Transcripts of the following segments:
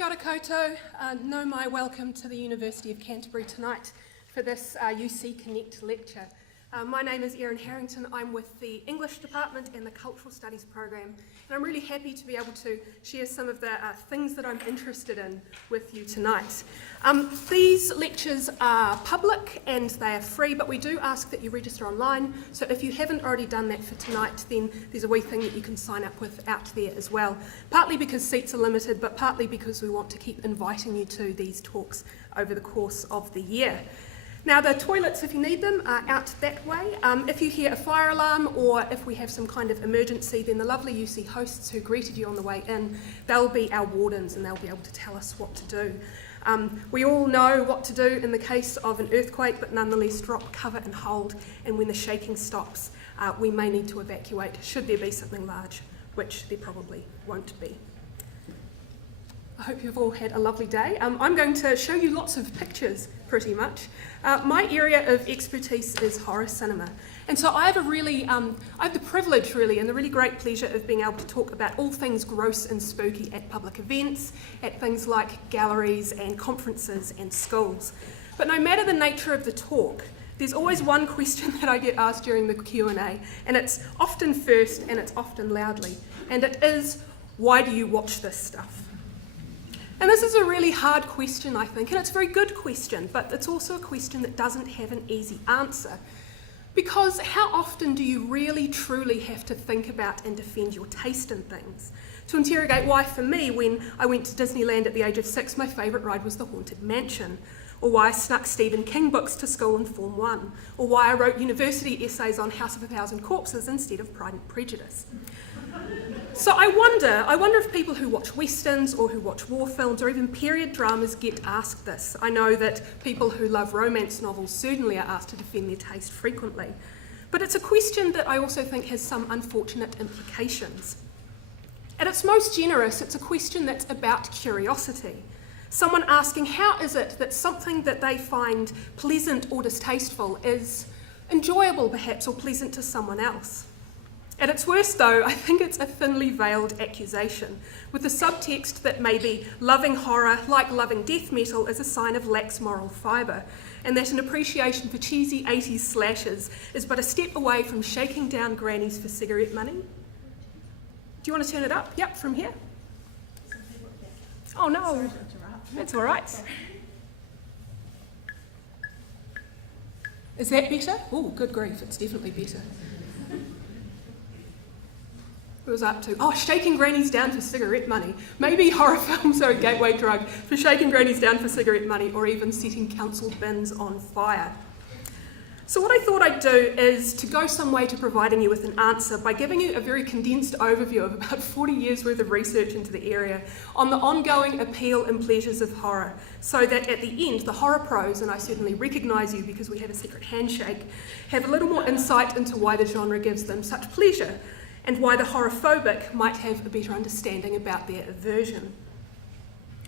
Kia ora koutou, nau mai, welcome to the University of Canterbury tonight for this UC Connect lecture. My name is Erin Harrington. I'm with the English Department and the Cultural Studies program, and I'm really happy to be able to share some of the things that I'm interested in with you tonight. These lectures are public and they are free, but we do ask that you register online, so if you haven't already done that for tonight, then there's a wee thing that you can sign up with out there as well, partly because seats are limited, but partly because we want to keep inviting you to these talks over the course of the year. Now, the toilets, if you need them, are out that way. If you hear a fire alarm or if we have some kind of emergency, then the lovely UC hosts who greeted you on the way in, they'll be our wardens and they'll be able to tell us what to do. We all know what to do in the case of an earthquake, but nonetheless drop, cover and hold, and when the shaking stops, we may need to evacuate should there be something large, which there probably won't be. I hope you've all had a lovely day. I'm going to show you lots of pictures, pretty much. My area of expertise is horror cinema. And so I have the privilege really and the really great pleasure of being able to talk about all things gross and spooky at public events, at things like galleries and conferences and schools. But no matter the nature of the talk, there's always one question that I get asked during the Q&A, and it's often first and it's often loudly, and it is, why do you watch this stuff? And this is a really hard question, I think, and it's a very good question, but it's also a question that doesn't have an easy answer. Because how often do you really, truly have to think about and defend your taste in things? To interrogate why, for me, when I went to Disneyland at the age of 6, my favourite ride was the Haunted Mansion, or why I snuck Stephen King books to school in Form 1, or why I wrote university essays on House of a Thousand Corpses instead of Pride and Prejudice. So I wonder if people who watch westerns or who watch war films or even period dramas get asked this. I know that people who love romance novels certainly are asked to defend their taste frequently. But it's a question that I also think has some unfortunate implications. At its most generous, it's a question that's about curiosity. Someone asking, how is it that something that they find pleasant or distasteful is enjoyable perhaps or pleasant to someone else? At its worst, though, I think it's a thinly veiled accusation, with the subtext that maybe loving horror, like loving death metal, is a sign of lax moral fibre, and that an appreciation for cheesy 80s slashers is but a step away from shaking down grannies for cigarette money. Do you want to turn it up? Yep, from here. Oh no, that's all right. Is that better? Oh, good grief, it's definitely better. It was up to, shaking grannies down for cigarette money. Maybe horror films are a gateway drug for shaking grannies down for cigarette money, or even setting council bins on fire. So what I thought I'd do is to go some way to providing you with an answer by giving you a very condensed overview of about 40 years worth of research into the area on the ongoing appeal and pleasures of horror, so that at the end the horror pros, and I certainly recognise you because we have a secret handshake, have a little more insight into why the genre gives them such pleasure, and why the horror-phobic might have a better understanding about their aversion.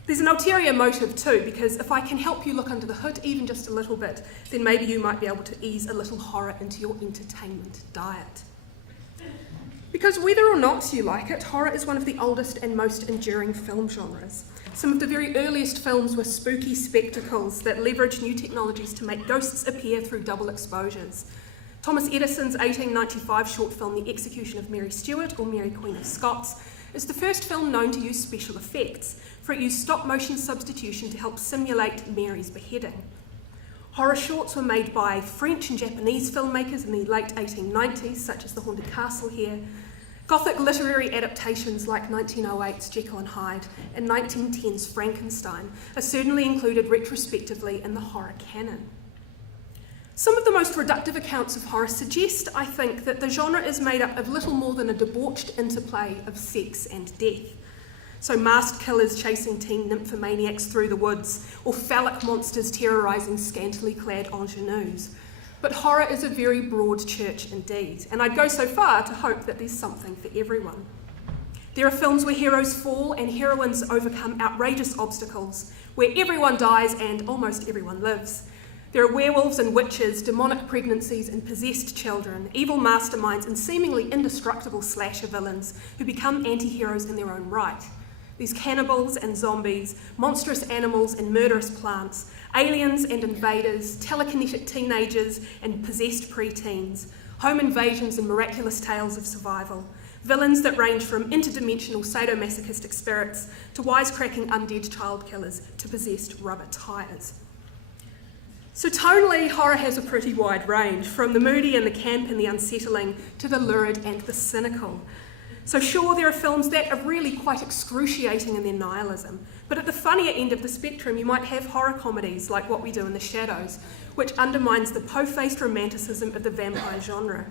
There's an ulterior motive too, because if I can help you look under the hood even just a little bit, then maybe you might be able to ease a little horror into your entertainment diet. Because whether or not you like it, horror is one of the oldest and most enduring film genres. Some of the very earliest films were spooky spectacles that leveraged new technologies to make ghosts appear through double exposures. Thomas Edison's 1895 short film The Execution of Mary Stuart, or Mary Queen of Scots, is the first film known to use special effects, for it used stop-motion substitution to help simulate Mary's beheading. Horror shorts were made by French and Japanese filmmakers in the late 1890s, such as The Haunted Castle here. Gothic literary adaptations like 1908's Jekyll and Hyde and 1910's Frankenstein are certainly included retrospectively in the horror canon. Some of the most reductive accounts of horror suggest, I think, that the genre is made up of little more than a debauched interplay of sex and death. So masked killers chasing teen nymphomaniacs through the woods, or phallic monsters terrorising scantily clad ingenues. But horror is a very broad church indeed, and I'd go so far to hope that there's something for everyone. There are films where heroes fall and heroines overcome outrageous obstacles, where everyone dies and almost everyone lives. There are werewolves and witches, demonic pregnancies and possessed children, evil masterminds and seemingly indestructible slasher villains who become anti-heroes in their own right. These cannibals and zombies, monstrous animals and murderous plants, aliens and invaders, telekinetic teenagers and possessed preteens, home invasions and miraculous tales of survival, villains that range from interdimensional sadomasochistic spirits to wisecracking undead child killers to possessed rubber tyres. So tonally, horror has a pretty wide range, from the moody and the camp and the unsettling to the lurid and the cynical. So sure, there are films that are really quite excruciating in their nihilism, but at the funnier end of the spectrum, you might have horror comedies like What We Do in the Shadows, which undermines the po-faced romanticism of the vampire genre.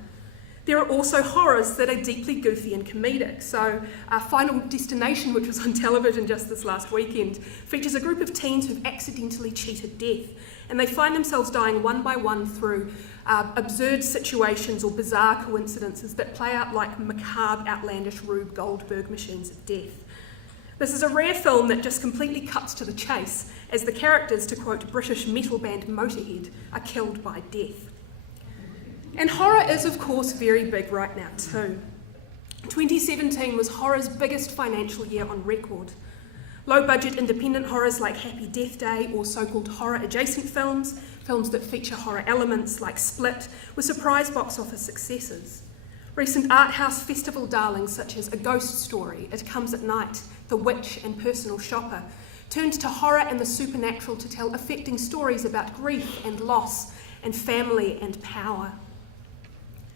There are also horrors that are deeply goofy and comedic. So Final Destination, which was on television just this last weekend, features a group of teens who've accidentally cheated death, and they find themselves dying one by one through absurd situations or bizarre coincidences that play out like macabre, outlandish Rube Goldberg machines of death. This is a rare film that just completely cuts to the chase, as the characters, to quote British metal band Motorhead, are killed by death. And horror is, of course, very big right now too. 2017 was horror's biggest financial year on record. Low-budget independent horrors like Happy Deathday, or so-called horror-adjacent films, films that feature horror elements like Split, were surprise box office successes. Recent art house festival darlings such as A Ghost Story, It Comes at Night, The Witch and Personal Shopper turned to horror and the supernatural to tell affecting stories about grief and loss and family and power.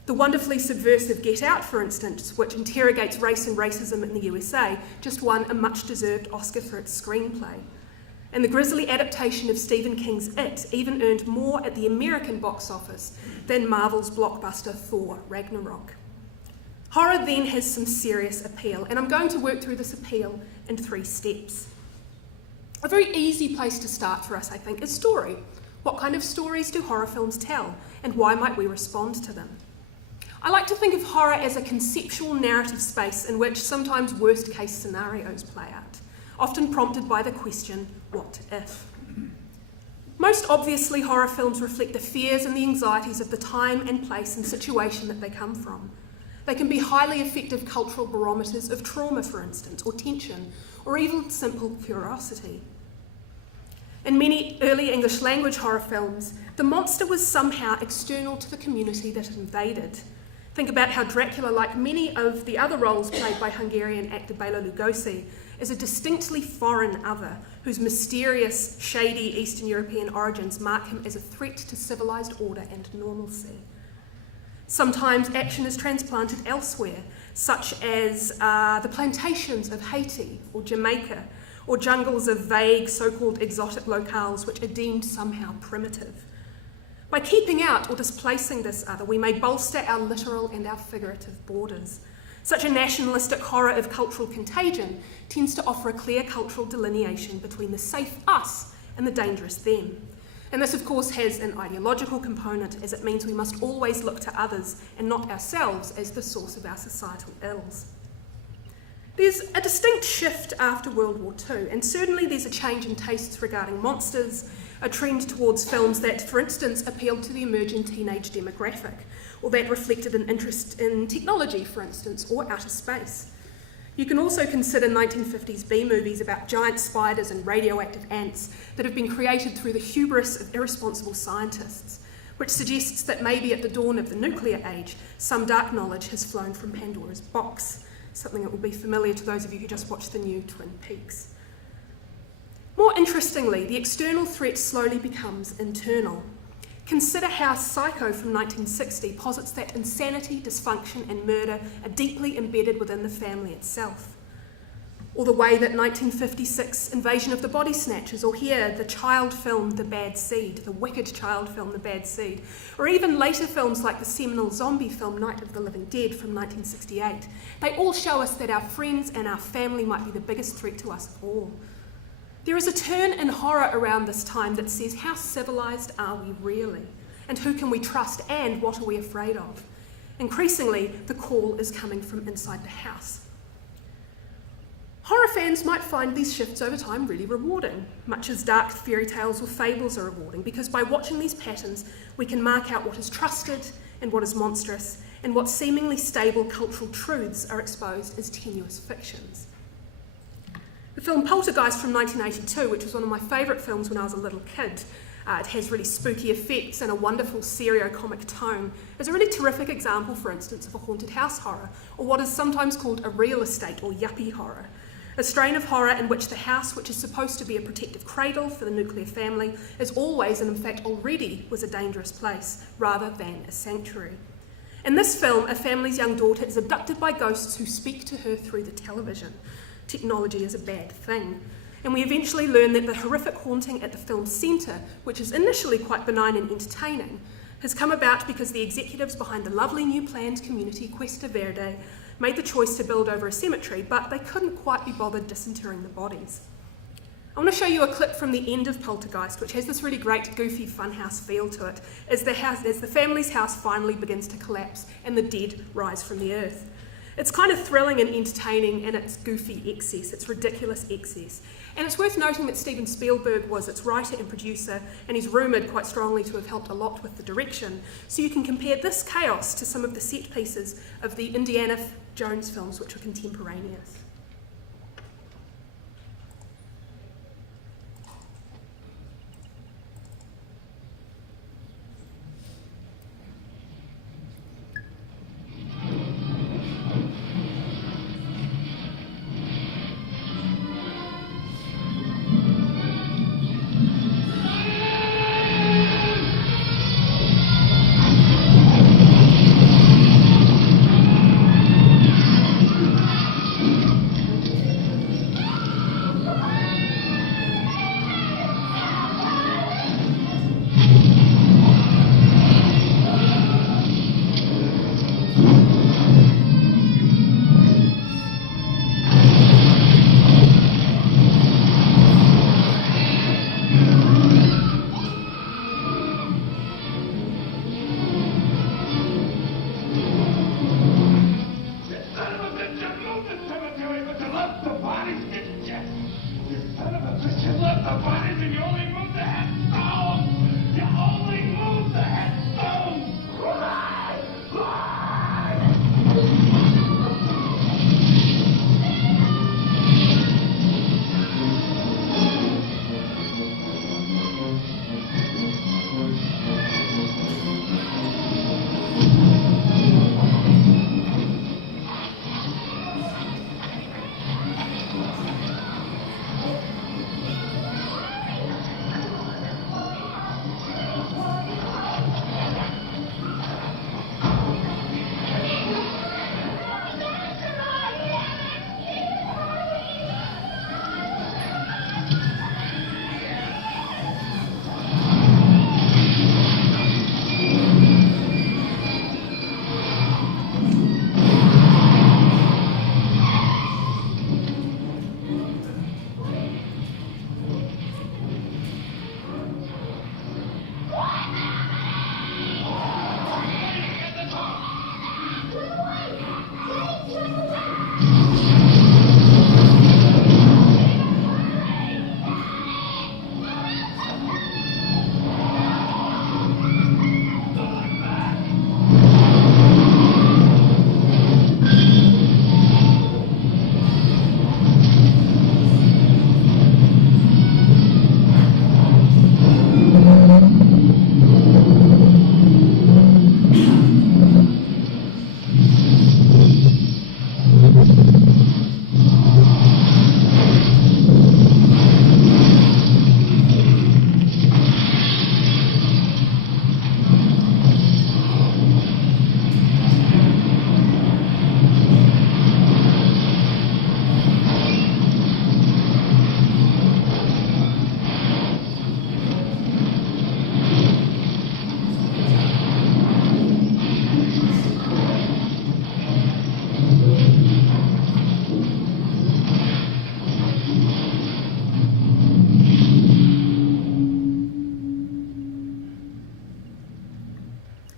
The wonderfully subversive Get Out, for instance, which interrogates race and racism in the USA, just won a much-deserved Oscar for its screenplay. And the grisly adaptation of Stephen King's It even earned more at the American box office than Marvel's blockbuster Thor Ragnarok. Horror then has some serious appeal, and I'm going to work through this appeal in 3 steps. A very easy place to start for us, I think, is story. What kind of stories do horror films tell, and why might we respond to them? I like to think of horror as a conceptual narrative space in which sometimes worst-case scenarios play out, often prompted by the question, what if? Most obviously, horror films reflect the fears and the anxieties of the time and place and situation that they come from. They can be highly effective cultural barometers of trauma, for instance, or tension, or even simple curiosity. In many early English language horror films, the monster was somehow external to the community that it invaded. Think about how Dracula, like many of the other roles played by Hungarian actor Bela Lugosi, is a distinctly foreign other whose mysterious, shady Eastern European origins mark him as a threat to civilized order and normalcy. Sometimes action is transplanted elsewhere, such as the plantations of Haiti or Jamaica, or jungles of vague so-called exotic locales which are deemed somehow primitive. By keeping out or displacing this other, we may bolster our literal and our figurative borders. Such a nationalistic horror of cultural contagion tends to offer a clear cultural delineation between the safe us and the dangerous them. And this, of course, has an ideological component, as it means we must always look to others and not ourselves as the source of our societal ills. There's a distinct shift after World War II, and certainly there's a change in tastes regarding monsters, a trend towards films that, for instance, appealed to the emerging teenage demographic, or that reflected an interest in technology, for instance, or outer space. You can also consider 1950s B-movies about giant spiders and radioactive ants that have been created through the hubris of irresponsible scientists, which suggests that maybe at the dawn of the nuclear age, some dark knowledge has flown from Pandora's box, something that will be familiar to those of you who just watched the new Twin Peaks. More interestingly, the external threat slowly becomes internal. Consider how Psycho from 1960 posits that insanity, dysfunction and murder are deeply embedded within the family itself. Or the way that 1956 Invasion of the Body Snatchers, or here the child film The Bad Seed, the wicked child film The Bad Seed, or even later films like the seminal zombie film Night of the Living Dead from 1968, they all show us that our friends and our family might be the biggest threat to us of all. There is a turn in horror around this time that says, how civilized are we really? And who can we trust, and what are we afraid of? Increasingly, the call is coming from inside the house. Horror fans might find these shifts over time really rewarding, much as dark fairy tales or fables are rewarding, because by watching these patterns, we can mark out what is trusted and what is monstrous, and what seemingly stable cultural truths are exposed as tenuous fictions. The film Poltergeist from 1982, which was one of my favourite films when I was a little kid, it has really spooky effects and a wonderful serio-comic tone, is a really terrific example, for instance, of a haunted house horror, or what is sometimes called a real estate or yuppie horror. A strain of horror in which the house, which is supposed to be a protective cradle for the nuclear family, is always, and in fact already, was a dangerous place, rather than a sanctuary. In this film, a family's young daughter is abducted by ghosts who speak to her through the television. Technology is a bad thing. And we eventually learn that the horrific haunting at the film's centre, which is initially quite benign and entertaining, has come about because the executives behind the lovely new planned community Cuesta Verde made the choice to build over a cemetery, but they couldn't quite be bothered disinterring the bodies. I want to show you a clip from the end of Poltergeist, which has this really great, goofy, funhouse feel to it, as the family's house finally begins to collapse and the dead rise from the earth. It's kind of thrilling and entertaining in its goofy excess, its ridiculous excess. And it's worth noting that Steven Spielberg was its writer and producer, and he's rumoured quite strongly to have helped a lot with the direction. So you can compare this chaos to some of the set pieces of the Indiana Jones films, which were contemporaneous.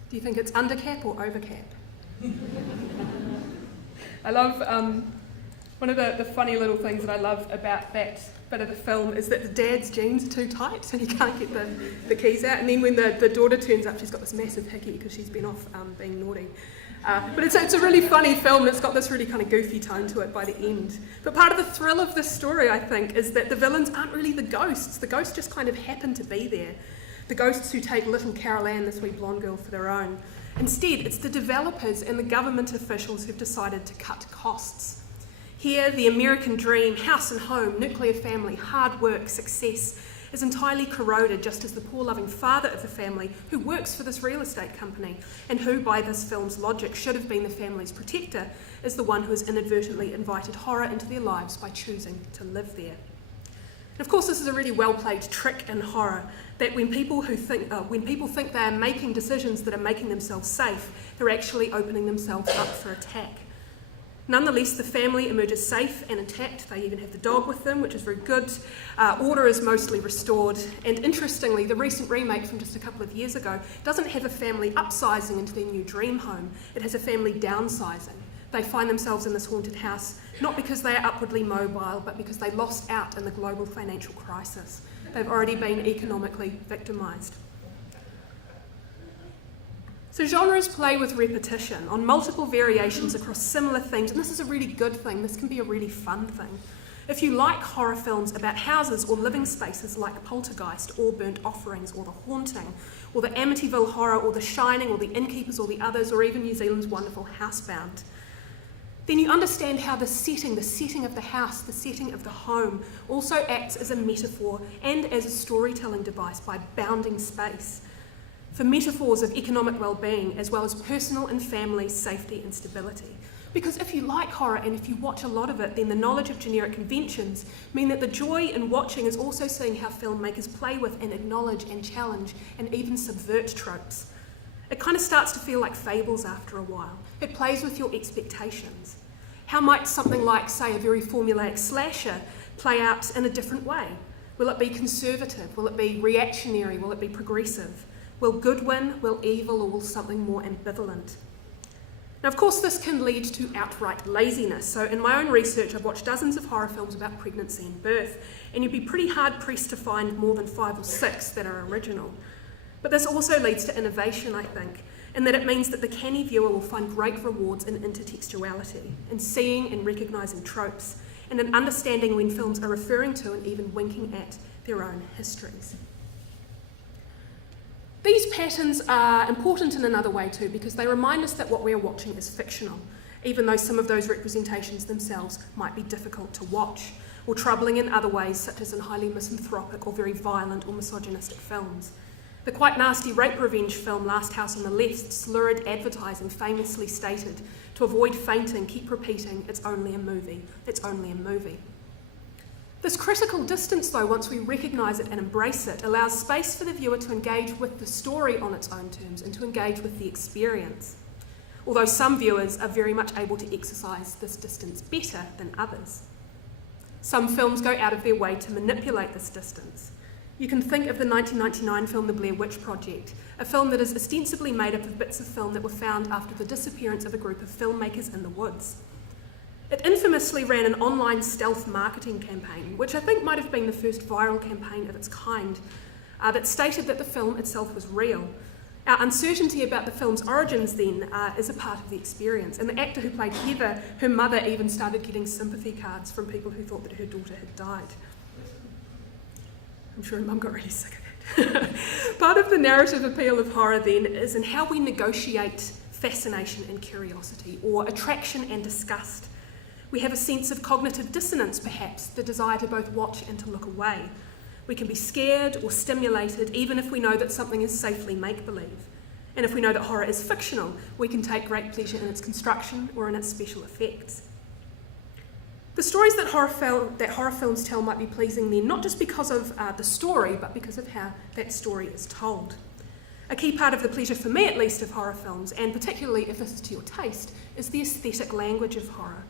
Do you think it's undercap or overcap? I love, one of the funny little things that I love about that bit of the film is that the dad's jeans are too tight and he can't get the keys out, and then when the daughter turns up she's got this massive hickey because she's been off being naughty. But it's a really funny film. It's got this really kind of goofy tone to it by the end. But part of the thrill of this story, I think, is that the villains aren't really the ghosts. The ghosts just kind of happen to be there. The ghosts who take little Carol Ann, this wee blonde girl, for their own. Instead, it's the developers and the government officials who've decided to cut costs. Here, the American dream, house and home, nuclear family, hard work, success, is entirely corroded, just as the poor loving father of the family, who works for this real estate company, and who, by this film's logic, should have been the family's protector, is the one who has inadvertently invited horror into their lives by choosing to live there. And of course, this is a really well-played trick in horror, that when people think they are making decisions that are making themselves safe, they're actually opening themselves up for attack. Nonetheless, the family emerges safe and intact. They even have the dog with them, which is very good. Order is mostly restored. And interestingly, the recent remake from just a couple of years ago doesn't have a family upsizing into their new dream home. It has a family downsizing. They find themselves in this haunted house, not because they are upwardly mobile, but because they lost out in the global financial crisis. They've already been economically victimised. So genres play with repetition on multiple variations across similar themes, and this is a really good thing. This can be a really fun thing. If you like horror films about houses or living spaces like Poltergeist or Burnt Offerings or The Haunting or the Amityville Horror or The Shining or The Innkeepers or The Others or even New Zealand's wonderful Housebound, then you understand how the setting of the house, the setting of the home also acts as a metaphor and as a storytelling device by bounding space for metaphors of economic well-being as well as personal and family safety and stability. Because if you like horror and if you watch a lot of it, then the knowledge of generic conventions mean that the joy in watching is also seeing how filmmakers play with and acknowledge and challenge and even subvert tropes. It kind of starts to feel like fables after a while. It plays with your expectations. How might something like, say, a very formulaic slasher play out in a different way? Will it be conservative? Will it be reactionary? Will it be progressive? Will good win? Will evil? Or will something more ambivalent? Now, of course, this can lead to outright laziness. So in my own research, I've watched dozens of horror films about pregnancy and birth, and you'd be pretty hard-pressed to find more than 5 or 6 that are original. But this also leads to innovation, I think, in that it means that the canny viewer will find great rewards in intertextuality, in seeing and recognising tropes, and in understanding when films are referring to and even winking at their own histories. These patterns are important in another way too, because they remind us that what we are watching is fictional, even though some of those representations themselves might be difficult to watch, or troubling in other ways, such as in highly misanthropic or very violent or misogynistic films. The quite nasty rape revenge film Last House on the Left's lurid advertising famously stated, "To avoid fainting, keep repeating, it's only a movie, it's only a movie." This critical distance, though, once we recognise it and embrace it, allows space for the viewer to engage with the story on its own terms and to engage with the experience. Although some viewers are very much able to exercise this distance better than others. Some films go out of their way to manipulate this distance. You can think of the 1999 film The Blair Witch Project, a film that is ostensibly made up of bits of film that were found after the disappearance of a group of filmmakers in the woods. It infamously ran an online stealth marketing campaign, which I think might have been the first viral campaign of its kind, that stated that the film itself was real. Our uncertainty about the film's origins then is a part of the experience, and the actor who played Heather, her mother even started getting sympathy cards from people who thought that her daughter had died. I'm sure her mum got really sick of it. Part of the narrative appeal of horror then is in how we negotiate fascination and curiosity, or attraction and disgust. We have a sense of cognitive dissonance, perhaps, the desire to both watch and to look away. We can be scared or stimulated, even if we know that something is safely make-believe. And if we know that horror is fictional, we can take great pleasure in its construction or in its special effects. The stories that horror films tell might be pleasing then, not just because of the story, but because of how that story is told. A key part of the pleasure, for me at least, of horror films, and particularly if this is to your taste, is the aesthetic language of horror.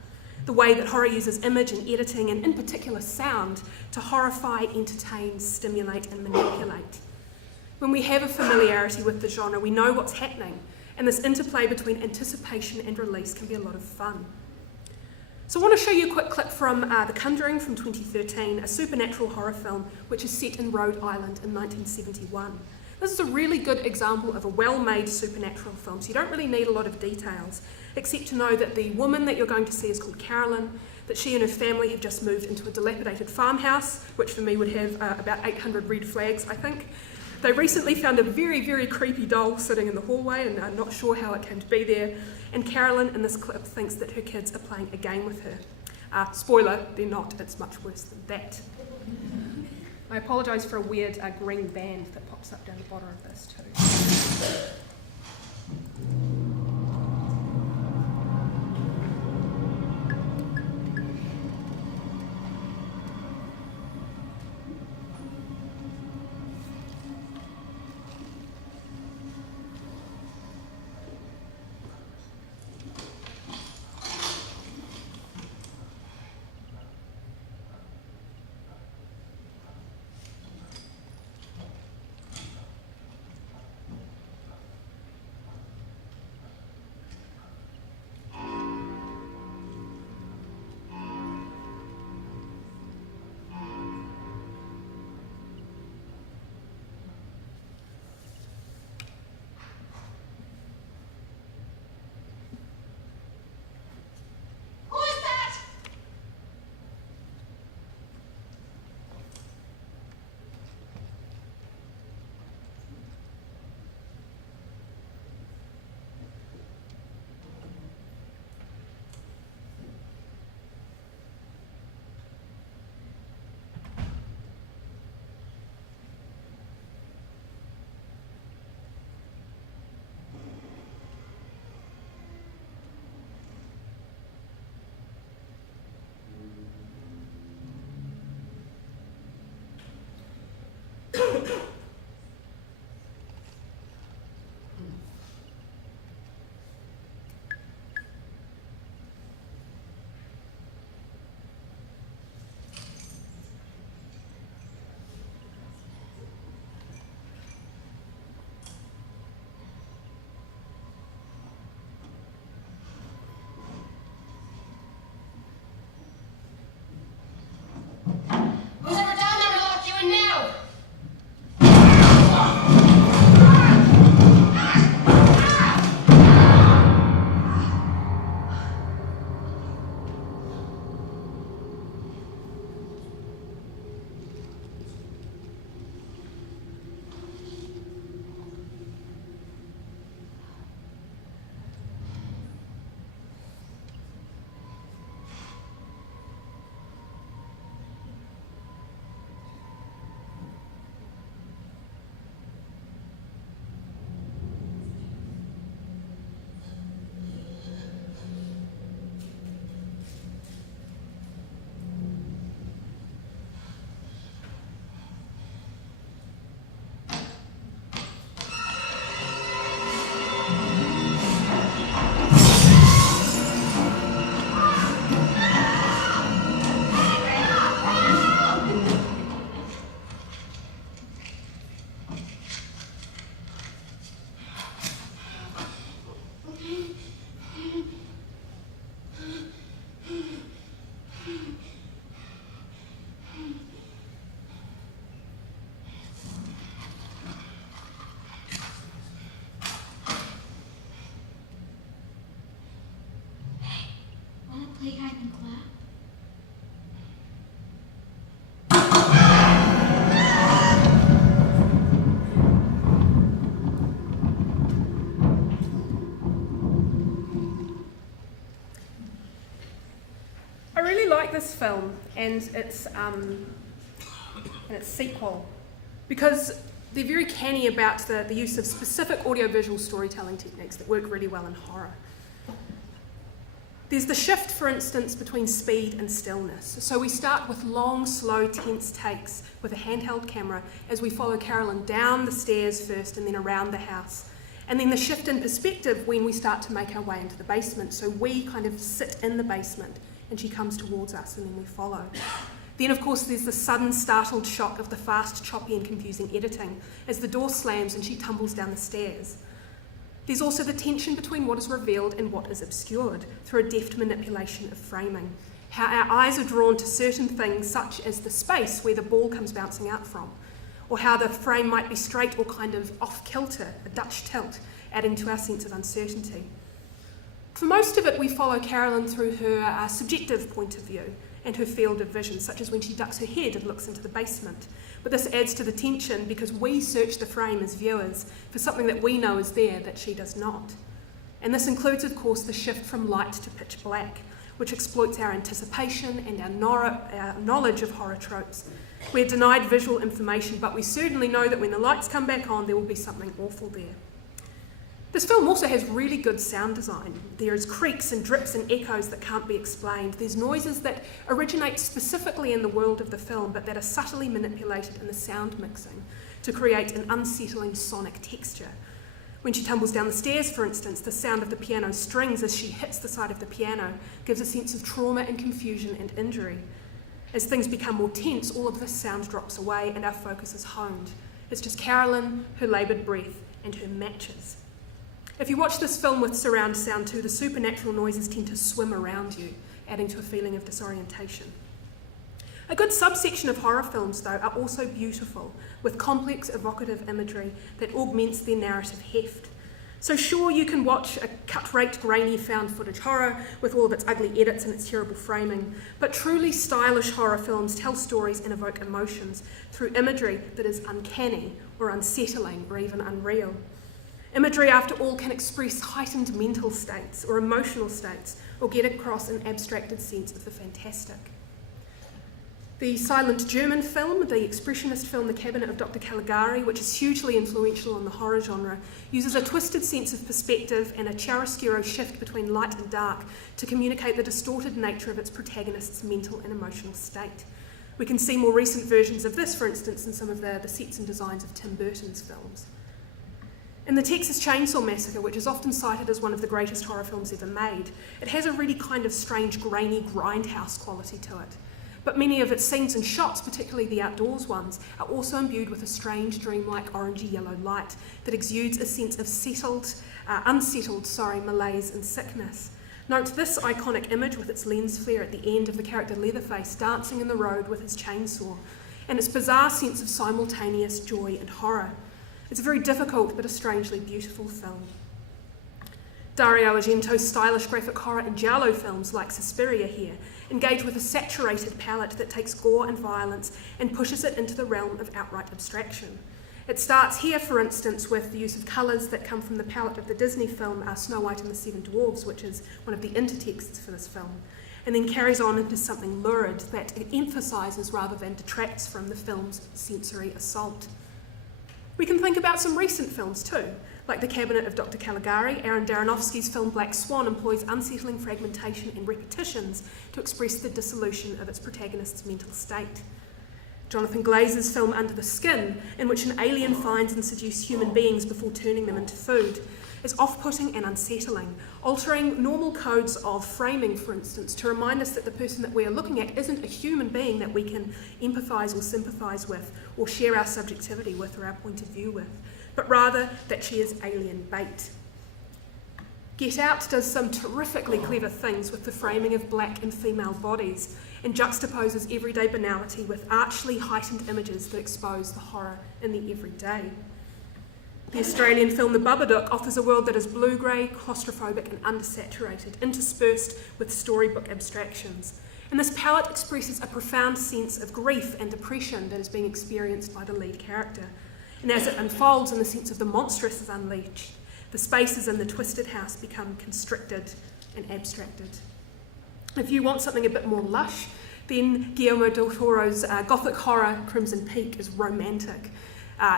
The way that horror uses image and editing, and in particular sound, to horrify, entertain, stimulate, and manipulate. When we have a familiarity with the genre, we know what's happening, and this interplay between anticipation and release can be a lot of fun. So I want to show you a quick clip from The Conjuring from 2013, a supernatural horror film which is set in Rhode Island in 1971. This is a really good example of a well-made supernatural film, so you don't really need a lot of details, except to know that the woman that you're going to see is called Carolyn, that she and her family have just moved into a dilapidated farmhouse, which for me would have about 800 red flags, I think. They recently found a very, very creepy doll sitting in the hallway and are not sure how it came to be there, and Carolyn in this clip thinks that her kids are playing a game with her. Spoiler, they're not, it's much worse than that. I apologise for a weird green band that pops up down the bottom of this too. This film and its sequel because they're very canny about the use of specific audiovisual storytelling techniques that work really well in horror. There's the shift, for instance, between speed and stillness. So we start with long, slow, tense takes with a handheld camera as we follow Carolyn down the stairs first and then around the house. And then the shift in perspective when we start to make our way into the basement. So we kind of sit in the basement and she comes towards us and then we follow. Then of course there's the sudden startled shock of the fast, choppy and confusing editing as the door slams and she tumbles down the stairs. There's also the tension between what is revealed and what is obscured through a deft manipulation of framing. How our eyes are drawn to certain things such as the space where the ball comes bouncing out from, or how the frame might be straight or kind of off-kilter, a Dutch tilt, adding to our sense of uncertainty. For most of it, we follow Carolyn through her subjective point of view and her field of vision, such as when she ducks her head and looks into the basement. But this adds to the tension because we search the frame as viewers for something that we know is there that she does not. And this includes, of course, the shift from light to pitch black, which exploits our anticipation and our knowledge of horror tropes. We're denied visual information, but we certainly know that when the lights come back on, there will be something awful there. This film also has really good sound design. There's creaks and drips and echoes that can't be explained. There's noises that originate specifically in the world of the film, but that are subtly manipulated in the sound mixing to create an unsettling sonic texture. When she tumbles down the stairs, for instance, the sound of the piano strings as she hits the side of the piano gives a sense of trauma and confusion and injury. As things become more tense, all of this sound drops away and our focus is honed. It's just Carolyn, her laboured breath, and her matches. If you watch this film with surround sound too, the supernatural noises tend to swim around you, adding to a feeling of disorientation. A good subsection of horror films, though, are also beautiful, with complex, evocative imagery that augments their narrative heft. So sure, you can watch a cut-rate, grainy found footage horror with all of its ugly edits and its terrible framing, but truly stylish horror films tell stories and evoke emotions through imagery that is uncanny or unsettling or even unreal. Imagery, after all, can express heightened mental states or emotional states or get across an abstracted sense of the fantastic. The silent German film, the expressionist film The Cabinet of Dr Caligari, which is hugely influential on the horror genre, uses a twisted sense of perspective and a chiaroscuro shift between light and dark to communicate the distorted nature of its protagonist's mental and emotional state. We can see more recent versions of this, for instance, in some of the sets and designs of Tim Burton's films. In the Texas Chainsaw Massacre, which is often cited as one of the greatest horror films ever made, it has a really kind of strange, grainy grindhouse quality to it. But many of its scenes and shots, particularly the outdoors ones, are also imbued with a strange, dreamlike orangey yellow light that exudes a sense of unsettled malaise and sickness. Note this iconic image with its lens flare at the end of the character Leatherface dancing in the road with his chainsaw, and its bizarre sense of simultaneous joy and horror. It's a very difficult but a strangely beautiful film. Dario Argento's stylish graphic horror and giallo films like Suspiria here engage with a saturated palette that takes gore and violence and pushes it into the realm of outright abstraction. It starts here, for instance, with the use of colours that come from the palette of the Disney film Snow White and the Seven Dwarfs, which is one of the intertexts for this film, and then carries on into something lurid that emphasises rather than detracts from the film's sensory assault. We can think about some recent films too, like The Cabinet of Dr Caligari. Aaron Darrenofsky's film Black Swan employs unsettling fragmentation and repetitions to express the dissolution of its protagonist's mental state. Jonathan Glazer's film Under the Skin, in which an alien finds and seduces human beings before turning them into food, is off-putting and unsettling, altering normal codes of framing, for instance, to remind us that the person that we are looking at isn't a human being that we can empathise or sympathise with or share our subjectivity with or our point of view with, but rather that she is alien bait. Get Out does some terrifically clever things with the framing of black and female bodies and juxtaposes everyday banality with archly heightened images that expose the horror in the everyday. The Australian film The Babadook offers a world that is blue-grey, claustrophobic and undersaturated, interspersed with storybook abstractions. And this palette expresses a profound sense of grief and depression that is being experienced by the lead character. And as it unfolds and the sense of the monstrous is unleashed, the spaces in the twisted house become constricted and abstracted. If you want something a bit more lush, then Guillermo del Toro's gothic horror Crimson Peak is romantic,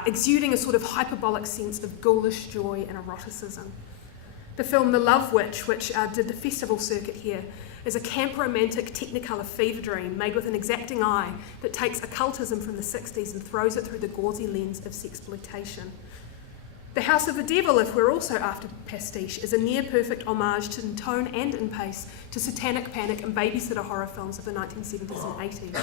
exuding a sort of hyperbolic sense of ghoulish joy and eroticism. The film The Love Witch, which did the festival circuit here, is a camp romantic technicolor fever dream made with an exacting eye that takes occultism from the 60s and throws it through the gauzy lens of sexploitation. The House of the Devil, if we're also after pastiche, is a near-perfect homage in tone and in pace to Satanic Panic and babysitter horror films of the 1970s and 80s.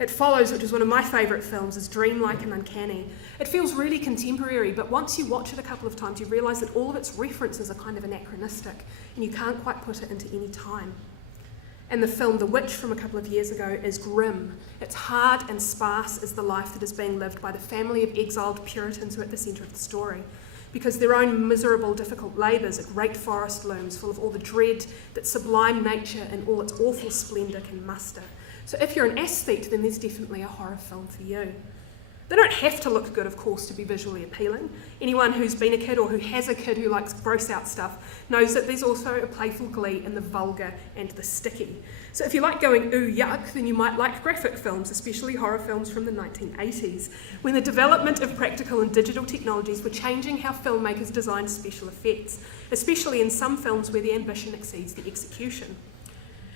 It Follows, which is one of my favourite films, is dreamlike and uncanny. It feels really contemporary, but once you watch it a couple of times, you realise that all of its references are kind of anachronistic, and you can't quite put it into any time. And the film The Witch from a couple of years ago is grim. It's hard and sparse as the life that is being lived by the family of exiled Puritans who are at the centre of the story, because their own miserable, difficult labours, a great forest looms full of all the dread that sublime nature in all its awful splendour can muster. So if you're an aesthete, then there's definitely a horror film for you. They don't have to look good, of course, to be visually appealing. Anyone who's been a kid or who has a kid who likes gross out stuff knows that there's also a playful glee in the vulgar and the sticky. So if you like going ooh yuck, then you might like graphic films, especially horror films from the 1980s, when the development of practical and digital technologies were changing how filmmakers designed special effects, especially in some films where the ambition exceeds the execution.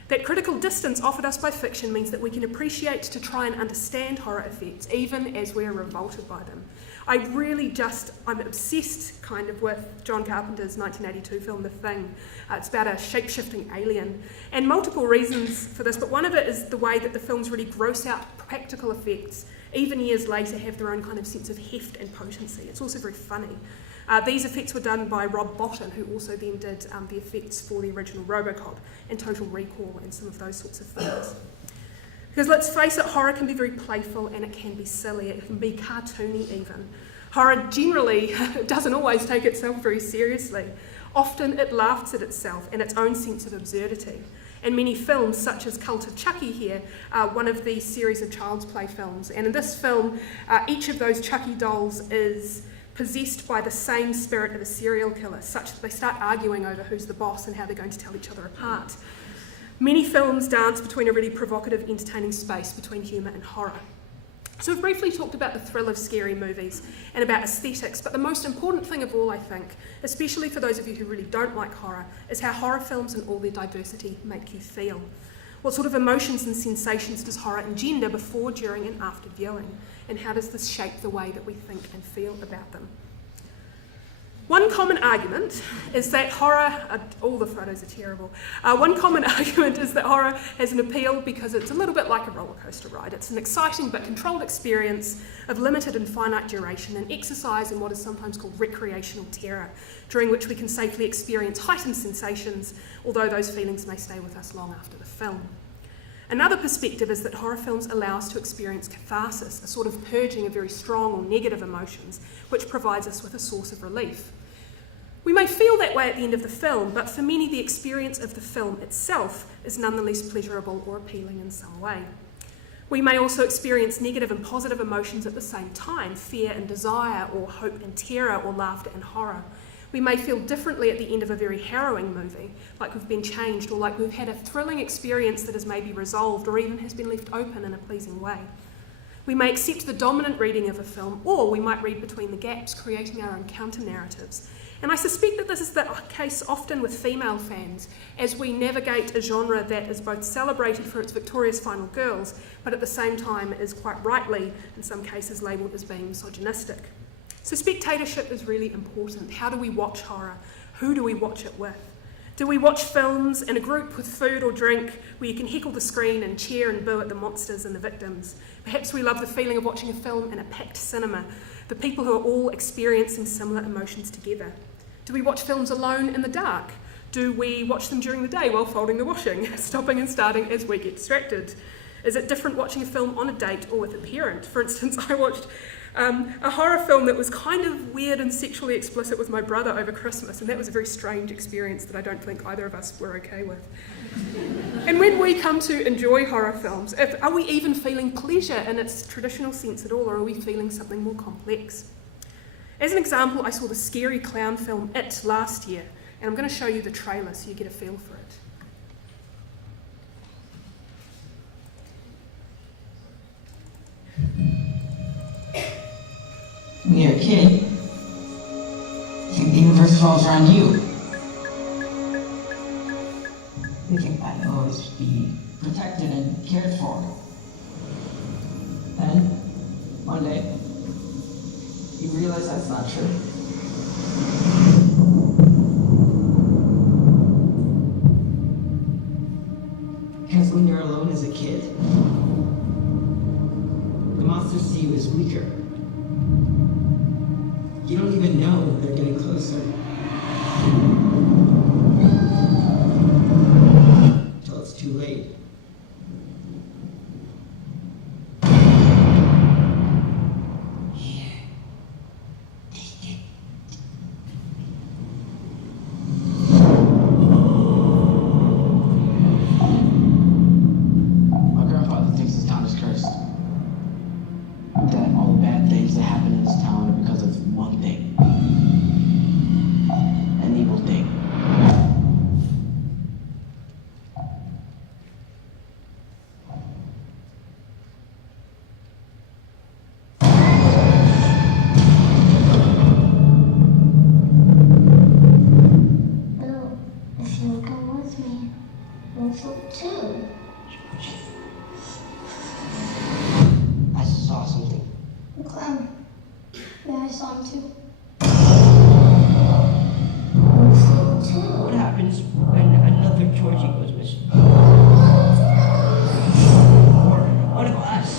That critical distance offered us by fiction means that we can appreciate to try and understand horror effects, even as we're revolted by them. I'm obsessed kind of with John Carpenter's 1982 film, The Thing. It's about a shape-shifting alien, and multiple reasons for this, but one of it is the way that the films really gross out practical effects, even years later have their own kind of sense of heft and potency. It's also very funny. These effects were done by Rob Bottin, who also then did the effects for the original RoboCop and Total Recall and some of those sorts of things. Because let's face it, horror can be very playful and it can be silly, it can be cartoony even. Horror generally doesn't always take itself very seriously. Often it laughs at itself and its own sense of absurdity. And many films, such as Cult of Chucky here, are one of these series of Child's Play films. And in this film, each of those Chucky dolls is possessed by the same spirit of a serial killer, such that they start arguing over who's the boss and how they're going to tell each other apart. Many films dance between a really provocative, entertaining space between humour and horror. So we've briefly talked about the thrill of scary movies and about aesthetics, but the most important thing of all, I think, especially for those of you who really don't like horror, is how horror films and all their diversity make you feel. What sort of emotions and sensations does horror engender before, during and after viewing? And how does this shape the way that we think and feel about them? One common argument is that horror, all the photos are terrible. One common argument is that horror has an appeal because it's a little bit like a roller coaster ride. It's an exciting but controlled experience of limited and finite duration, an exercise in what is sometimes called recreational terror, during which we can safely experience heightened sensations, although those feelings may stay with us long after the film. Another perspective is that horror films allow us to experience catharsis, a sort of purging of very strong or negative emotions, which provides us with a source of relief. We may feel that way at the end of the film, but for many the experience of the film itself is nonetheless pleasurable or appealing in some way. We may also experience negative and positive emotions at the same time, fear and desire, or hope and terror, or laughter and horror. We may feel differently at the end of a very harrowing movie, like we've been changed, or like we've had a thrilling experience that is maybe resolved or even has been left open in a pleasing way. We may accept the dominant reading of a film, or we might read between the gaps, creating our own counter-narratives. And I suspect that this is the case often with female fans, as we navigate a genre that is both celebrated for its victorious final girls, but at the same time is quite rightly, in some cases, labelled as being misogynistic. So spectatorship is really important. How do we watch horror? Who do we watch it with? Do we watch films in a group with food or drink where you can heckle the screen and cheer and boo at the monsters and the victims? Perhaps we love the feeling of watching a film in a packed cinema, the people who are all experiencing similar emotions together. Do we watch films alone in the dark? Do we watch them during the day while folding the washing, stopping and starting as we get distracted? Is it different watching a film on a date or with a parent? For instance, I watched a horror film that was kind of weird and sexually explicit with my brother over Christmas, and that was a very strange experience that I don't think either of us were okay with. And when we come to enjoy horror films, are we even feeling pleasure in its traditional sense at all, or are we feeling something more complex? As an example, I saw the scary clown film It last year, and I'm going to show you the trailer so you get a feel for it. When you're a kid, you think the universe revolves around you. You think I'd always be protected and cared for. Then, one day, you realize that's not true. Because when you're alone as a kid, the monsters see you as weaker. You don't even know they're getting closer. Until it's too late. with me. We'll float too. I saw something. The clown. Yeah, I saw him too. We'll float too. What happens when another Georgie goes missing? Or one of us?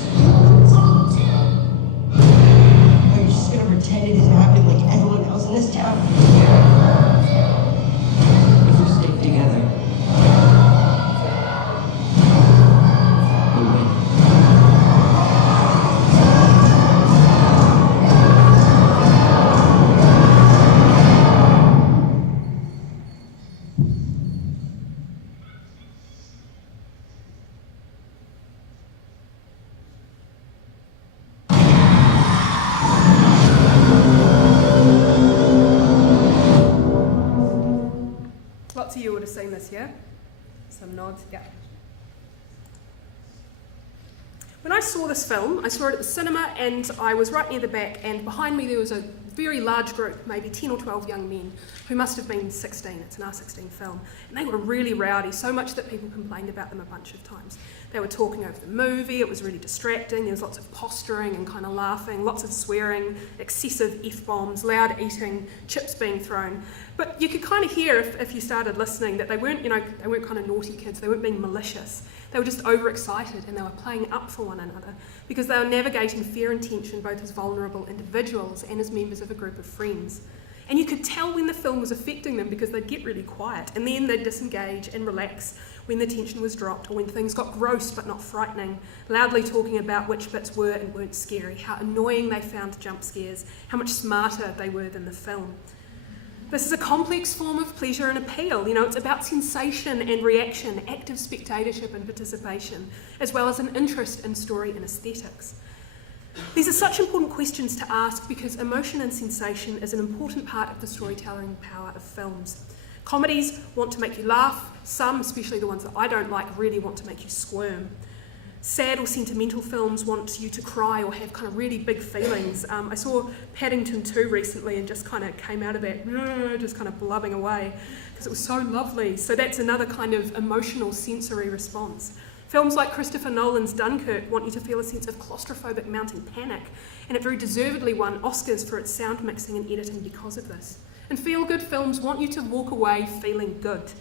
Are you just gonna pretend it isn't happening like everyone else in this town? If we stay together, we'll win. Lots of you would have seen this, yeah? Some nods, yeah. When I saw this film, I saw it at the cinema and I was right near the back, and behind me there was a very large group, maybe 10 or 12 young men, who must have been 16, it's an R16 film, and they were really rowdy, so much that people complained about them a bunch of times. They were talking over the movie, it was really distracting, there was lots of posturing and kind of laughing, lots of swearing, excessive F-bombs, loud eating, chips being thrown. But you could kind of hear, if you started listening, that they weren't kind of naughty kids, they weren't being malicious. They were just overexcited and they were playing up for one another because they were navigating fear and tension both as vulnerable individuals and as members of a group of friends. And you could tell when the film was affecting them because they'd get really quiet and then they'd disengage and relax when the tension was dropped or when things got gross but not frightening, loudly talking about which bits were and weren't scary, how annoying they found jump scares, how much smarter they were than the film. This is a complex form of pleasure and appeal. You know, it's about sensation and reaction, active spectatorship and participation, as well as an interest in story and aesthetics. These are such important questions to ask because emotion and sensation is an important part of the storytelling power of films. Comedies want to make you laugh. Some, especially the ones that I don't like, really want to make you squirm. Sad or sentimental films want you to cry or have kind of really big feelings. I saw Paddington 2 recently and just kind of came out of that, just kind of blubbing away because it was so lovely. So that's another kind of emotional sensory response. Films like Christopher Nolan's Dunkirk want you to feel a sense of claustrophobic mounting panic, and it very deservedly won Oscars for its sound mixing and editing because of this. And feel-good films want you to walk away feeling good.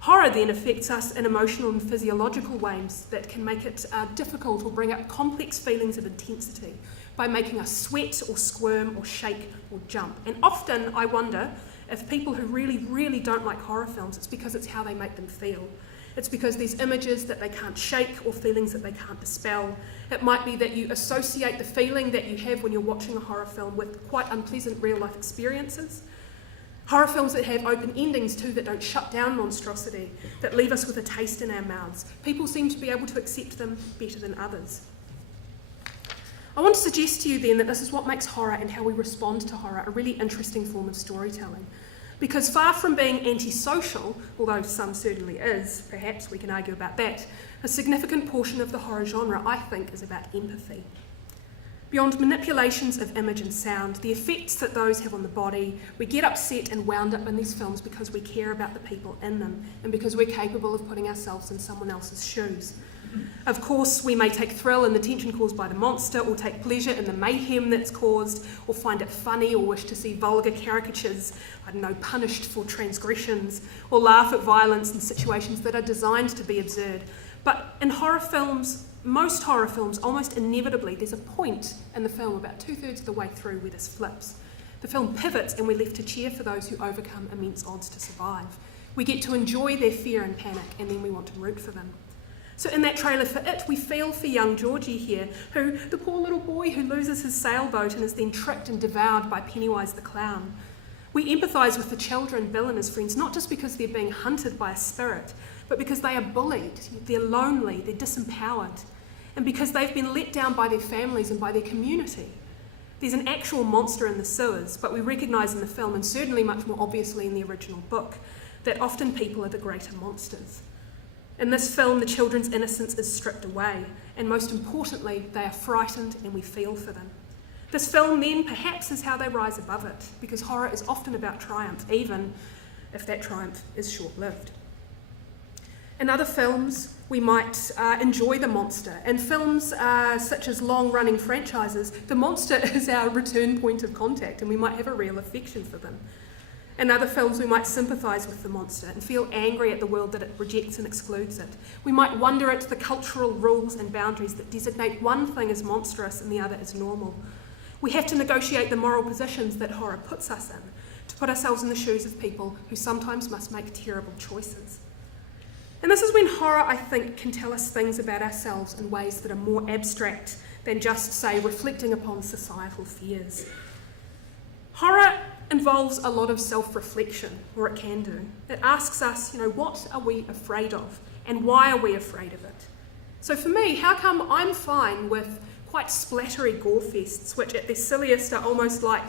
Horror then affects us in emotional and physiological ways that can make it difficult or bring up complex feelings of intensity by making us sweat or squirm or shake or jump. And often I wonder if people who really, really don't like horror films, it's because it's how they make them feel. It's because there's images that they can't shake or feelings that they can't dispel. It might be that you associate the feeling that you have when you're watching a horror film with quite unpleasant real-life experiences. Horror films that have open endings too, that don't shut down monstrosity, that leave us with a taste in our mouths. People seem to be able to accept them better than others. I want to suggest to you then that this is what makes horror and how we respond to horror a really interesting form of storytelling. Because far from being antisocial, although some certainly is, perhaps we can argue about that, a significant portion of the horror genre, I think, is about empathy. Beyond manipulations of image and sound, the effects that those have on the body, we get upset and wound up in these films because we care about the people in them and because we're capable of putting ourselves in someone else's shoes. Of course, we may take thrill in the tension caused by the monster, or take pleasure in the mayhem that's caused, or find it funny, or wish to see vulgar caricatures, punished for transgressions, or laugh at violence in situations that are designed to be absurd. But in horror films, most horror films, almost inevitably, there's a point in the film about 2/3 of the way through where this flips. The film pivots and we're left to cheer for those who overcome immense odds to survive. We get to enjoy their fear and panic, and then we want to root for them. So in that trailer for It, we feel for young Georgie here, the poor little boy who loses his sailboat and is then tricked and devoured by Pennywise the clown. We empathise with the children, Bill and his friends, not just because they're being hunted by a spirit, but because they are bullied, they're lonely, they're disempowered, and because they've been let down by their families and by their community. There's an actual monster in the sewers, but we recognise in the film, and certainly much more obviously in the original book, that often people are the greater monsters. In this film, the children's innocence is stripped away, and most importantly, they are frightened and we feel for them. This film then perhaps is how they rise above it, because horror is often about triumph, even if that triumph is short-lived. In other films, we might enjoy the monster. In films such as long-running franchises, the monster is our return point of contact, and we might have a real affection for them. In other films, we might sympathise with the monster and feel angry at the world that it rejects and excludes it. We might wonder at the cultural rules and boundaries that designate one thing as monstrous and the other as normal. We have to negotiate the moral positions that horror puts us in, to put ourselves in the shoes of people who sometimes must make terrible choices. And this is when horror, I think, can tell us things about ourselves in ways that are more abstract than just, say, reflecting upon societal fears. Horror involves a lot of self-reflection, or it can do. It asks us, what are we afraid of, and why are we afraid of it? So for me, how come I'm fine with quite splattery gore fests, which at their silliest are almost like,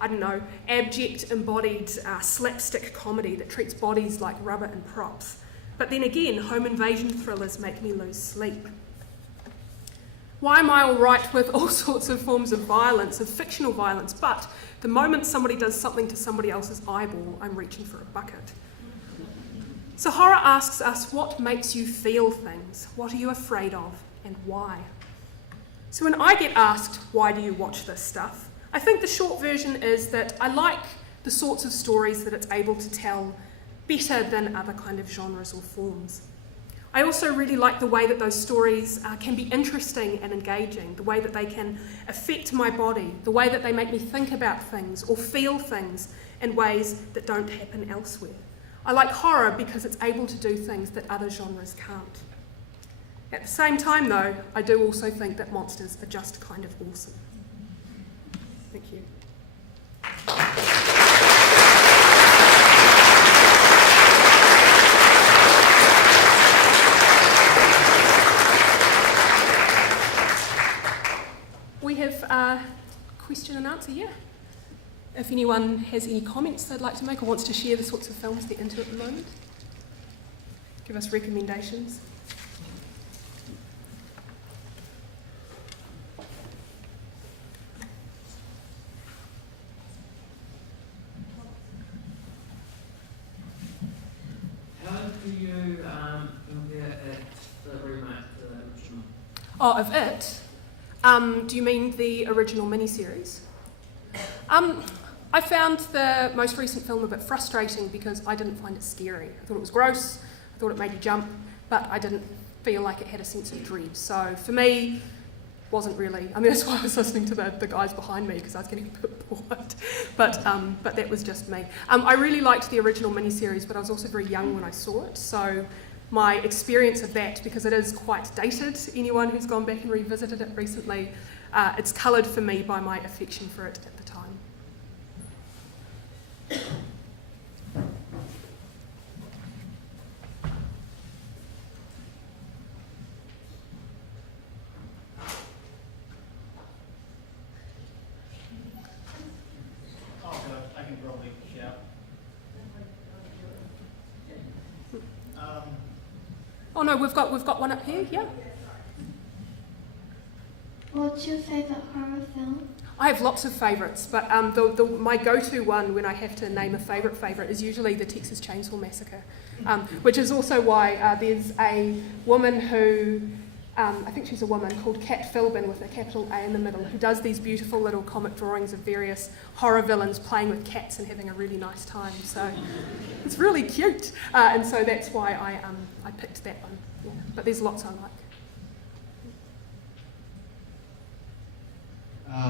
abject embodied slapstick comedy that treats bodies like rubber and props. But then again, home invasion thrillers make me lose sleep. Why am I all right with all sorts of forms of violence, of fictional violence, but the moment somebody does something to somebody else's eyeball, I'm reaching for a bucket? So horror asks us, what makes you feel things? What are you afraid of, and why? So when I get asked, why do you watch this stuff? I think the short version is that I like the sorts of stories that it's able to tell better than other kind of genres or forms. I also really like the way that those stories can be interesting and engaging, the way that they can affect my body, the way that they make me think about things or feel things in ways that don't happen elsewhere. I like horror because it's able to do things that other genres can't. At the same time, though, I do also think that monsters are just kind of awesome. Thank you. We have a question and answer, yeah. If anyone has any comments they'd like to make or wants to share the sorts of films they're into at the moment, give us recommendations. How do you compare it to the remake to the original? Oh, of it? Do you mean the original miniseries? I found the most recent film a bit frustrating because I didn't find it scary. I thought it was gross, I thought it made you jump, but I didn't feel like it had a sense of dread. So for me, wasn't really. That's why I was listening to the guys behind me because I was getting a bit bored. But that was just me. I really liked the original miniseries, but I was also very young when I saw it. So my experience of that, because it is quite dated, anyone who's gone back and revisited it recently, it's coloured for me by my affection for it at the time. I can probably shout. Oh no, we've got one up here, yeah. What's your favourite horror film? I have lots of favourites, but my go-to one when I have to name a favourite is usually the Texas Chainsaw Massacre, which is also why there's a woman who, I think she's a woman, called Kat Philbin with a capital A in the middle, who does these beautiful little comic drawings of various horror villains playing with cats and having a really nice time. So it's really cute, and so that's why I picked that one. Yeah. But there's lots I like.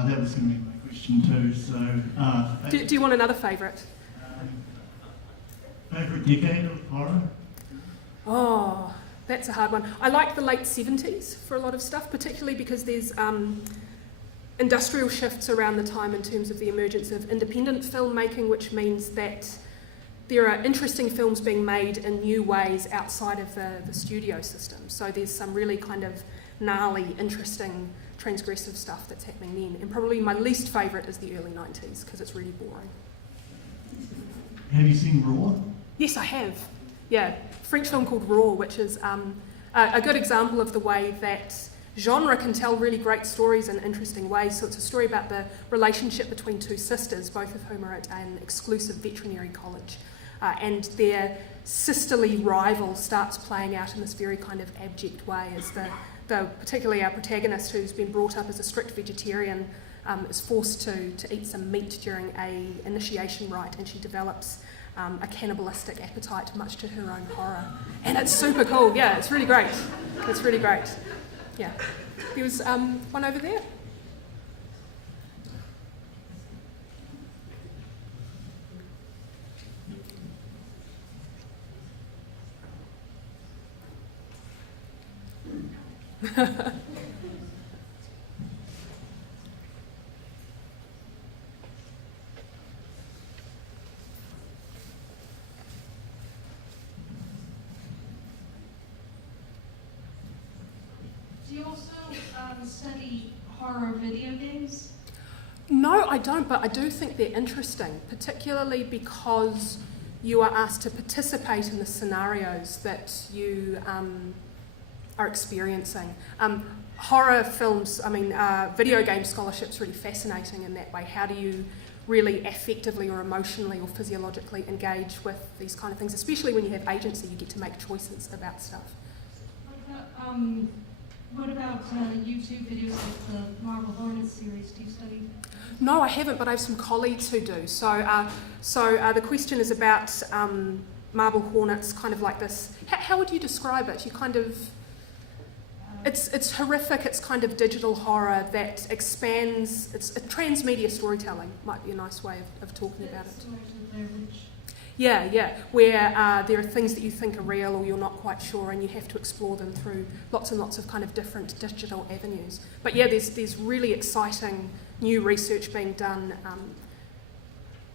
That was going to be my question too. So, Do you want another favourite? Favourite decade of horror? Oh, that's a hard one. I like the late 70s for a lot of stuff, particularly because there's industrial shifts around the time in terms of the emergence of independent filmmaking, which means that there are interesting films being made in new ways outside of the studio system. So there's some really kind of gnarly, interesting, transgressive stuff that's happening then. And probably my least favourite is the early 90s, because it's really boring. Have you seen Raw? Yes, I have. Yeah, French film called Raw, which is a good example of the way that genre can tell really great stories in interesting ways. So it's a story about the relationship between two sisters, both of whom are at an exclusive veterinary college, and their sisterly rival starts playing out in this very kind of abject way as particularly our protagonist, who's been brought up as a strict vegetarian, is forced to eat some meat during a initiation rite, and she develops a cannibalistic appetite, much to her own horror. And it's super cool. Yeah, it's really great. It's really great. Yeah. There was one over there. Do you also study horror video games? No, I don't, but I do think they're interesting, particularly because you are asked to participate in the scenarios that you are experiencing. Horror films, video game scholarship's really fascinating in that way. How do you really affectively or emotionally or physiologically engage with these kind of things, especially when you have agency, you get to make choices about stuff. What about YouTube videos like the Marvel Hornets series? Do you study? No, I haven't, but I have some colleagues who do. So the question is about Marble Hornets, kind of like this. How would you describe it? You kind of, it's horrific. It's kind of digital horror that expands. It's a transmedia storytelling. Might be a nice way of talking about it. Yeah, where there are things that you think are real or you're not quite sure, and you have to explore them through lots and lots of kind of different digital avenues. But yeah, there's really exciting new research being done,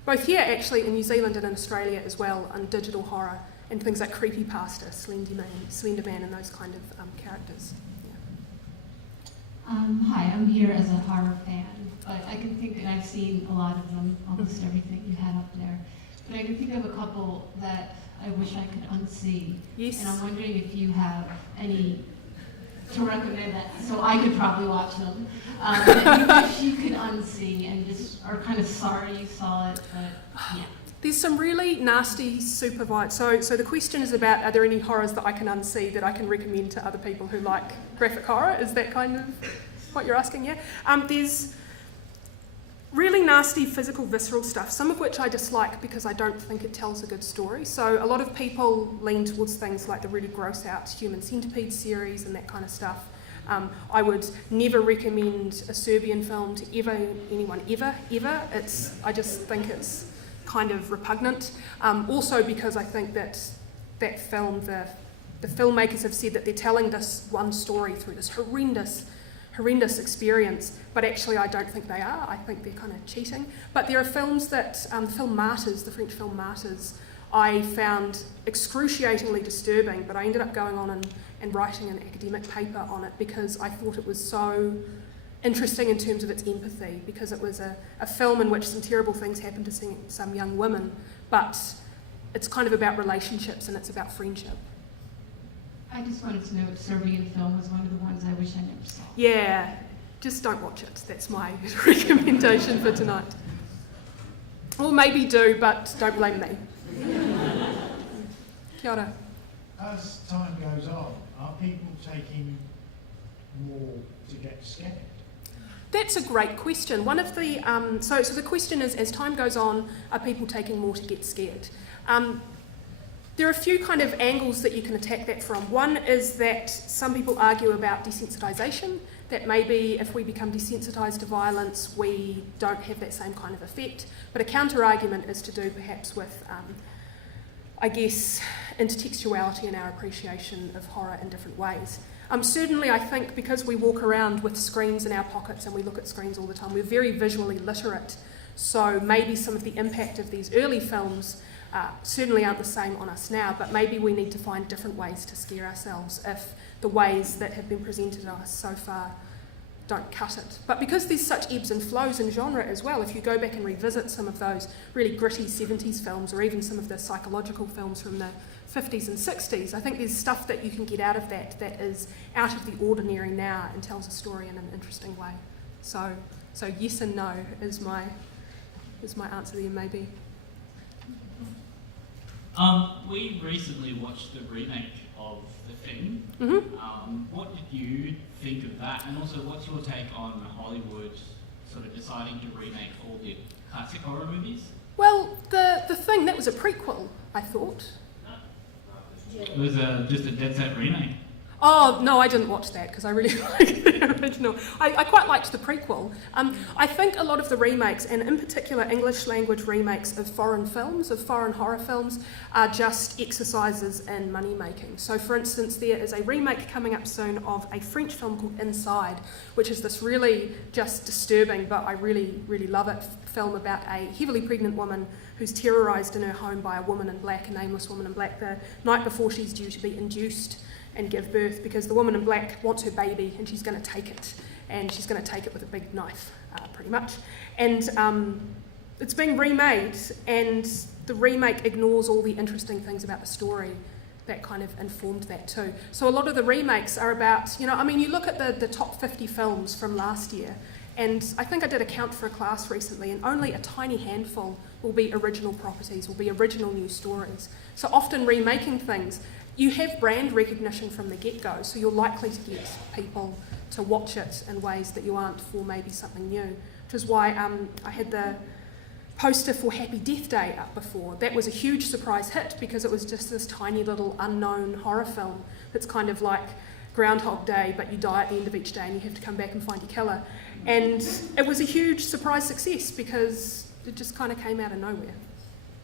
both here actually in New Zealand and in Australia as well, on digital horror and things like creepypasta, Slenderman and those kind of characters. Yeah. Hi, I'm here as a horror fan, but I can think that I've seen a lot of them, almost everything you had up there. But I can think of a couple that I wish I could unsee. Yes. And I'm wondering if you have any to recommend that, so I could probably watch them. That you wish you could unsee and just are kind of sorry you saw it, but yeah. There's some really nasty supervised. So the question is about, are there any horrors that I can unsee that I can recommend to other people who like graphic horror? Is that kind of what you're asking? Yeah. There's really nasty physical, visceral stuff, some of which I dislike because I don't think it tells a good story. So a lot of people lean towards things like the really gross out Human Centipede series and that kind of stuff. I would never recommend a Serbian film to anyone ever. I just think it's kind of repugnant. Also because I think that film, the filmmakers have said that they're telling this one story through this horrendous experience, but actually I don't think they are. I think they're kind of cheating. But there are films that, the film Martyrs, the French film Martyrs, I found excruciatingly disturbing, but I ended up going on and writing an academic paper on it because I thought it was so interesting in terms of its empathy, because it was a film in which some terrible things happened to some young women, but it's kind of about relationships and it's about friendship. I just wanted to know if Serbian film was one of the ones I wish I never saw. Yeah, just don't watch it. That's my recommendation for tonight. Or maybe do, but don't blame me. Kia ora. As time goes on, are people taking more to get scared? That's a great question. One of the so the question is, as time goes on, are people taking more to get scared? There are a few kind of angles that you can attack that from. One is that some people argue about desensitisation, that maybe if we become desensitised to violence, we don't have that same kind of effect. But a counter-argument is to do perhaps with, I guess, intertextuality and our appreciation of horror in different ways. Certainly, I think because we walk around with screens in our pockets and we look at screens all the time, we're very visually literate. So maybe some of the impact of these early films certainly aren't the same on us now, but maybe we need to find different ways to scare ourselves if the ways that have been presented to us so far don't cut it. But because there's such ebbs and flows in genre as well, if you go back and revisit some of those really gritty 70s films or even some of the psychological films from the 50s and 60s, I think there's stuff that you can get out of that is out of the ordinary now and tells a story in an interesting way. So yes and no is my answer there, maybe. We recently watched the remake of the film. What did you think of that? And also, what's your take on Hollywood sort of deciding to remake all the classic horror movies? Well, the thing, that was a prequel, I thought. It was just a dead set remake. Oh, no, I didn't watch that because I really like the original. I quite liked the prequel. I think a lot of the remakes, and in particular English language remakes of foreign films, of foreign horror films, are just exercises in money making. So for instance, there is a remake coming up soon of a French film called Inside, which is this really just disturbing, but I really, really love it, film about a heavily pregnant woman who's terrorised in her home by a woman in black, a nameless woman in black, the night before she's due to be induced and give birth, because the woman in black wants her baby and she's going to take it, and she's going to take it with a big knife, pretty much. And it's being remade, and the remake ignores all the interesting things about the story that kind of informed that too. So a lot of the remakes are about, you look at the top 50 films from last year, and I think I did a count for a class recently, and only a tiny handful will be original properties, will be original new stories. So often remaking things, you have brand recognition from the get-go, so you're likely to get people to watch it in ways that you aren't for maybe something new, which is why I had the poster for Happy Deathday up before. That was a huge surprise hit because it was just this tiny little unknown horror film that's kind of like Groundhog Day, but you die at the end of each day and you have to come back and find your killer. And it was a huge surprise success because it just kind of came out of nowhere.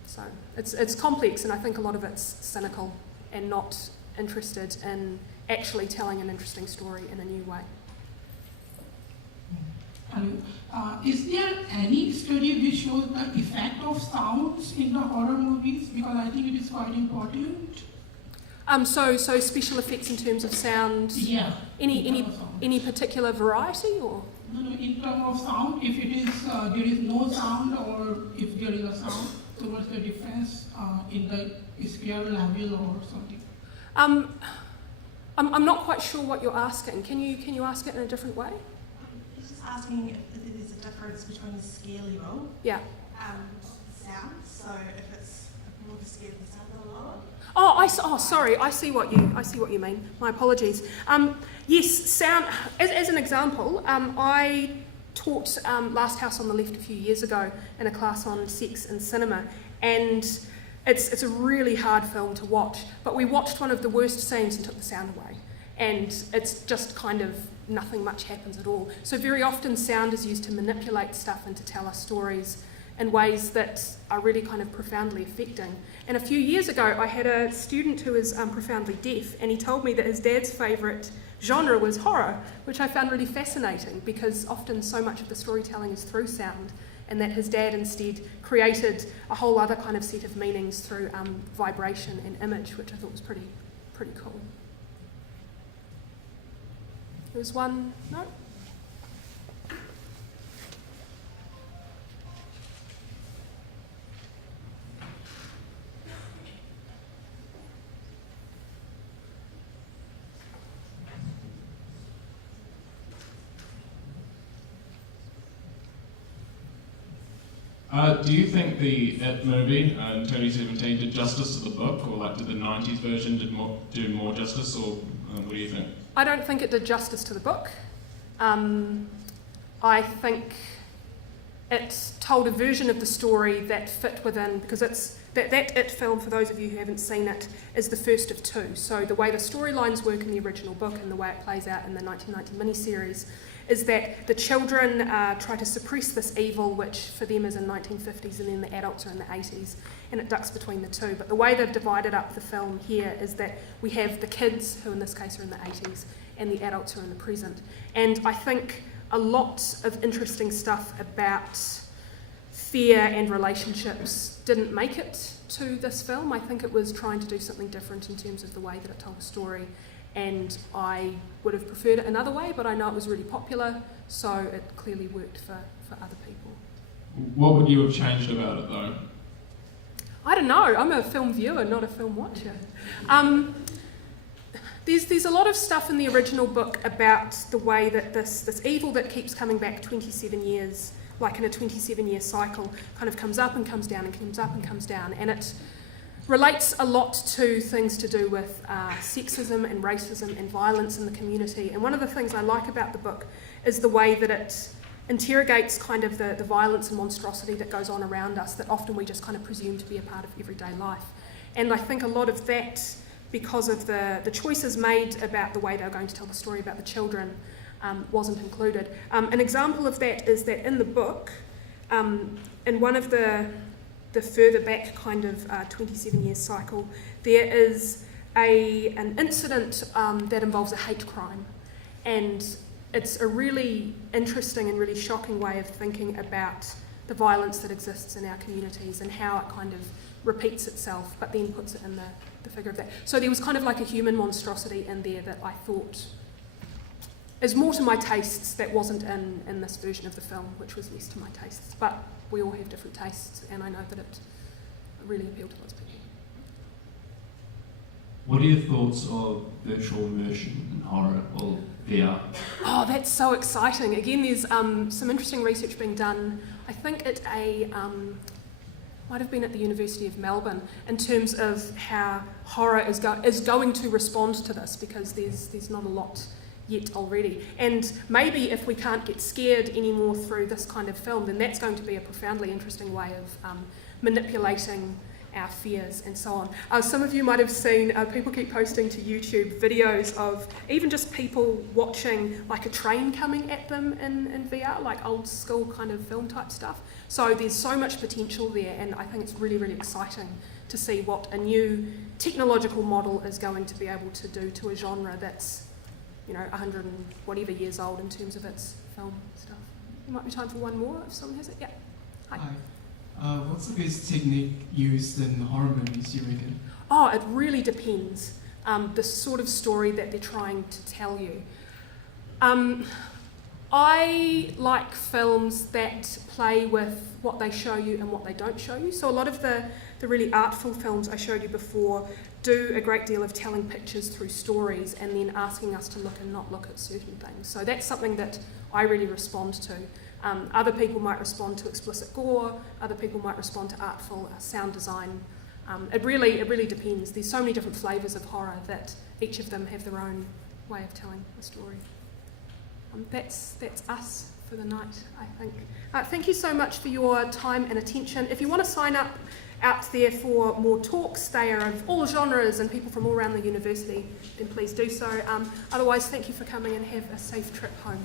So it's complex, and I think a lot of it's cynical and not interested in actually telling an interesting story in a new way. Is there any study which shows the effect of sounds in the horror movies? Because I think it is quite important. So special effects in terms of sound. Yeah. Any particular variety, or? No, in terms of sound, if it is there is no sound, or if there is a sound, so what's the difference in the scale level or something? I'm not quite sure what you're asking. Can you ask it in a different way? He's just asking if there is a difference between the scale level, sound. So if it's more of a scale, the sound a lot lower. Sorry. I see what you mean. My apologies. Yes, sound. As an example, I taught Last House on the Left a few years ago in a class on sex in cinema, and it's a really hard film to watch. But we watched one of the worst scenes and took the sound away, and it's just kind of nothing much happens at all. So very often sound is used to manipulate stuff and to tell us stories in ways that are really kind of profoundly affecting. And a few years ago, I had a student who is profoundly deaf, and he told me that his dad's favourite genre was horror, which I found really fascinating because often so much of the storytelling is through sound, and that his dad instead created a whole other kind of set of meanings through vibration and image, which I thought was pretty cool. There was one, no? Do you think the It movie in 2017 did justice to the book, or like did the 90s version do more justice, or what do you think? I don't think it did justice to the book. I think it told a version of the story that fit within, because it's that It film, for those of you who haven't seen it, is the first of two. So the way the storylines work in the original book and the way it plays out in the 1990 miniseries is that the children try to suppress this evil, which for them is in 1950s, and then the adults are in the 80s, and it ducks between the two. But the way they've divided up the film here is that we have the kids, who in this case are in the 80s, and the adults who are in the present. And I think a lot of interesting stuff about fear and relationships didn't make it to this film. I think it was trying to do something different in terms of the way that it told a story, and I would have preferred it another way, but I know it was really popular, so it clearly worked for other people. What would you have changed about it though? I don't know, I'm a film viewer, not a film watcher. There's a lot of stuff in the original book about the way that this evil that keeps coming back 27 years, like in a 27-year cycle, kind of comes up and comes down and comes up and comes down, and relates a lot to things to do with sexism and racism and violence in the community. And one of the things I like about the book is the way that it interrogates kind of the violence and monstrosity that goes on around us that often we just kind of presume to be a part of everyday life. And I think a lot of that, because of the choices made about the way they were going to tell the story about the children, wasn't included. An example of that is that in the book, in one of the further back kind of 27 years cycle, there is an incident that involves a hate crime. And it's a really interesting and really shocking way of thinking about the violence that exists in our communities and how it kind of repeats itself, but then puts it in the figure of that. So there was kind of like a human monstrosity in there that I thought is more to my tastes that wasn't in this version of the film, which was less to my tastes. But we all have different tastes, and I know that it really appealed to lots of people. What are your thoughts of virtual immersion in horror or VR? Oh, that's so exciting. Again, there's some interesting research being done. I think at might have been at the University of Melbourne, in terms of how horror is going to respond to this, because there's not a lot yet already. And maybe if we can't get scared anymore through this kind of film, then that's going to be a profoundly interesting way of manipulating our fears and so on. Some of you might have seen, people keep posting to YouTube videos of even just people watching like a train coming at them in VR, like old school kind of film type stuff. So there's so much potential there, and I think it's really, really exciting to see what a new technological model is going to be able to do to a genre that's, 100 and whatever years old in terms of its film stuff. There might be time for one more if someone has it. Yeah. Hi. What's the best technique used in horror movies, you reckon? Oh, it really depends. The sort of story that they're trying to tell you. I like films that play with what they show you and what they don't show you. So a lot of the really artful films I showed you before do a great deal of telling pictures through stories and then asking us to look and not look at certain things. So that's something that I really respond to. Other people might respond to explicit gore, other people might respond to artful sound design. It really depends. There's so many different flavours of horror that each of them have their own way of telling a story. That's us for the night, I think. Thank you so much for your time and attention. If you want to sign up out there for more talks, they are of all genres and people from all around the university, then please do so. Otherwise, thank you for coming and have a safe trip home.